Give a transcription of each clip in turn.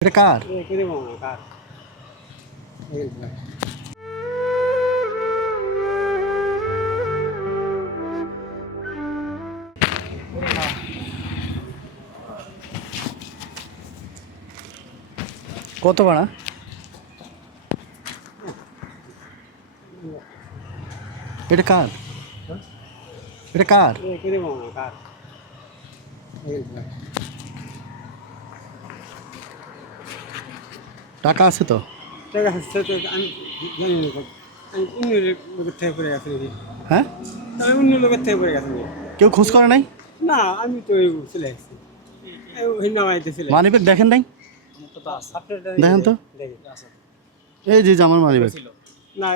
এটা কার? কত ভাড়া? এটা কার? এটা কার করে মামা কার টাকা আছে তো? টাকা তো আমি জানি না আমি অন্য লোকের থেকে পড়ে গেছি নাকি? হ্যাঁ? আমি অন্য লোকের থেকে পড়ে গেছি নাকি? কেউ খোঁজ করে নাই? না আমি তো চলে আসছি। ওই নামাইতে চলে মানি ব্যাগ দেখেন নাই? দেখেন তো। এই যে যে আমার মানি ব্যাগ না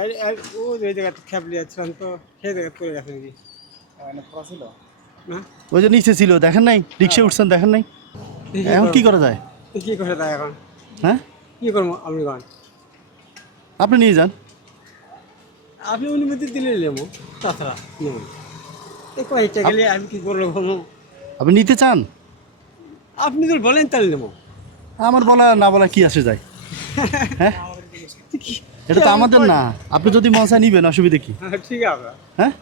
ও ওই জায়গাতে খেপলি যাচ্ছিলাম তো সেই জায়গায় পড়ে গেছে নাকি? না ওই যে নিচে ছিল দেখেন নাই? রিক্সা উঠছেন দেখেন নাই? এখন কি করা যায়? কি করে তাই এখন? হ্যাঁ? কি করব আপনি কন আপনি নিয়ে যান। আপনি অনুমতি দিলে নেব তাছাড়া নেব। এই কয়েকটা গেলে আমি কি করব আপনি নিতে চান? আপনি তো বলেন তাহলে নেব। আমার বলা না বলা কি আসে যায়? হ্যাঁ? এটা তো আমাদের না। আপনি যদি মশা নিবেন অসুবিধা কি? হ্যাঁ, ঠিক আছে। হ্যাঁ?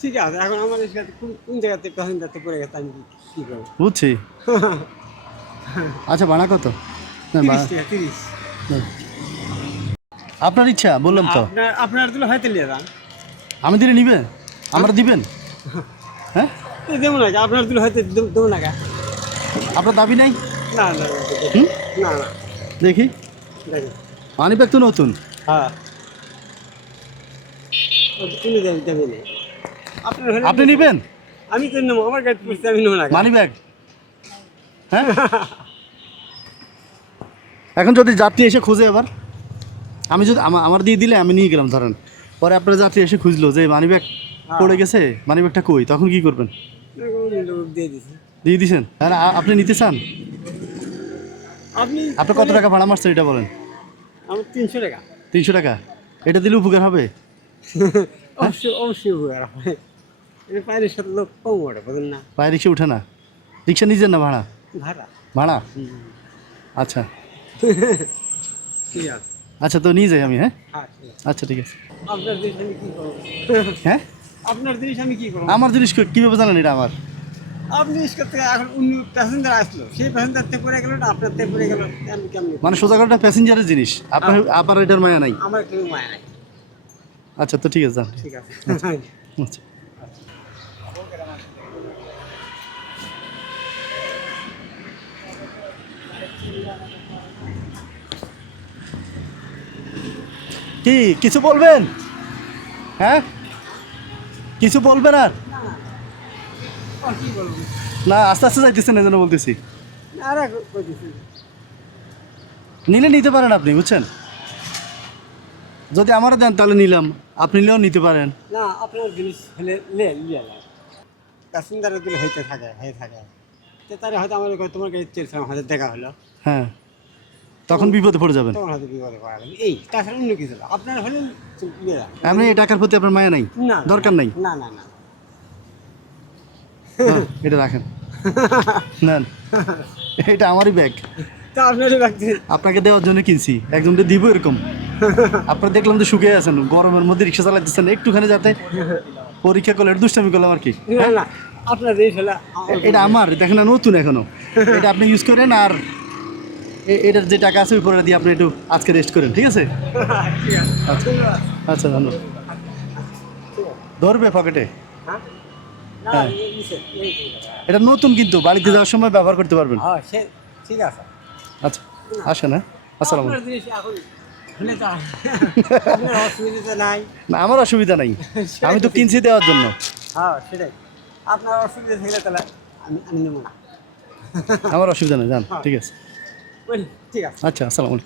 ঠিক আছে এখন আমার সাথে কোন কোন জায়গাতে প্যাসেঞ্জারতে পড়ে গেছে আমি কি- করব? বুঝছি। আচ্ছা ভাড়া কত? তিরিশ। আপনার ইচ্ছা বললাম তো। আপনার আপনার তুলে হয়তো নিয়ে যান। আমি দিলে নিবেন আমরা দিবেন? হ্যাঁ? দেবো না আপনার তুলে হয়তো দেবো না। আপনার দাবি নাই? না না না, হুম? না না। দেখি। মানি ব্যাগ তো নতুন। হ্যাঁ। আপনি নিবেন? আমি তো নেব আমার গাড়ি আমি নেব না। Money bag? হ্যাঁ? এখন যদি যাত্রী এসে খুঁজে এবার আমি যদি আমার দিয়ে দিলে আমি নিয়ে গেলাম ধরেন। পরে আপনার যাত্রী এসে খুঁজলো যে মানি ব্যাগ পড়ে গেছে মানি ব্যাগটা কই? তখন কি করবেন? দিয়ে দিছি। দিয়ে দিছেন? আ- আপনি নিতে চান? আপনি আপনি কত টাকা ভাড়া মারছেন এটা বলেন? তিনশো টাকা। তিনশো টাকা? এটা দিলে উপকার হবে? অবশ্যই অবশ্যই উপকার হবে। পায়ের লোক কম ওঠে বুঝলেন না? পায়ে রিক্সা উঠে না? রিক্সা নিজের না ভাড়া? ভাড়া। ভাড়া? আচ্ছা। আচ্ছা তো নিয়ে যাই আমি হ্যাঁ? হ্যাঁ আচ্ছা ঠিক আছে। আপনার জিনিস আমি কী করব? হ্যাঁ? আপনার জিনিস আমি কী করব? আমার জিনিস কীভাবে জানেন এটা আমার? আপনি ইস্কার থেকে এখন অন্য প্যাসেঞ্জার আসলো। সেই প্যাসেঞ্জার থেকে পড়ে গেল না আপনার থেকে পড়ে গেল আমি কেমনি মানে সোজা করাটা প্যাসেঞ্জারের জিনিস। আপনার আপনার এটার মায়া নাই? আমার কেউ মায়া নাই। আচ্ছা তো ঠিক আছে যান। ঠিক আছে। আচ্ছা। কি কিছু বলবেন? হ্যাঁ? কিছু বলবেন আর? আর কি বলব না আস্তে আস্তে যাইতেছেন এই জন্য বলতেছি। নিলে নিতে পারেন আপনি বুঝছেন? যদি আমারও দেন তাহলে নিলাম আপনি নিলেও নিতে পারেন। না আপনার জিনিস হলে প্যাসেঞ্জারের দিলে হইতে থাকে হয়ে থাকে। তাহলে হয়তো আমার তোমার কাছে চেয়েছিলাম হয়তো দেখা হলো। হ্যাঁ। তখন বিপদে পড়ে যাবেন। তখন হয়তো বিপদে পড়া গেল এই তাছাড়া অন্য কিছু না। আপনার হলে লিয়ে এমনি এই টাকার প্রতি আপনার মায়া নাই? না দরকার নাই? না না না। এটা রাখেন। নেন। এটা আমারই ব্যাগ তা আপনাকে দেওয়ার জন্য কিনছি। একজনকে দিব এরকম। আপনার দেখলাম তো শুকিয়ে আছেন। গরমের মধ্যে রিক্সা চালাতেছেন একটুখানি যাতে পরীক্ষা করলে দুষ্টামি করলাম আর কি। না না আপনার এটা আমার। দেখেন না নতুন এখনও। এটা আপনি ইউজ করেন আর এটার যে টাকা আছে ওই পরে দিয়ে আপনি একটু আজকে রেস্ট করেন ঠিক আছে? আচ্ছা আচ্ছা ধন্যবাদ। ধরবে পকেটে হ্যাঁ। হ্যাঁ। এটা নতুন কিন্তু বাড়িতে যাওয়ার সময় ব্যবহার করতে পারবেন। হ্যাঁ ঠিক আছে। আচ্ছা আসেন হ্যাঁ। আসসালাম না আমার অসুবিধা নাই। আমি তো কিনছি দেওয়ার জন্য। হ্যাঁ সেটাই। আপনার অসুবিধা থাকলে তাহলে আমি আমার অসুবিধা নেই জান ঠিক আছে। আচ্ছা আসসালামু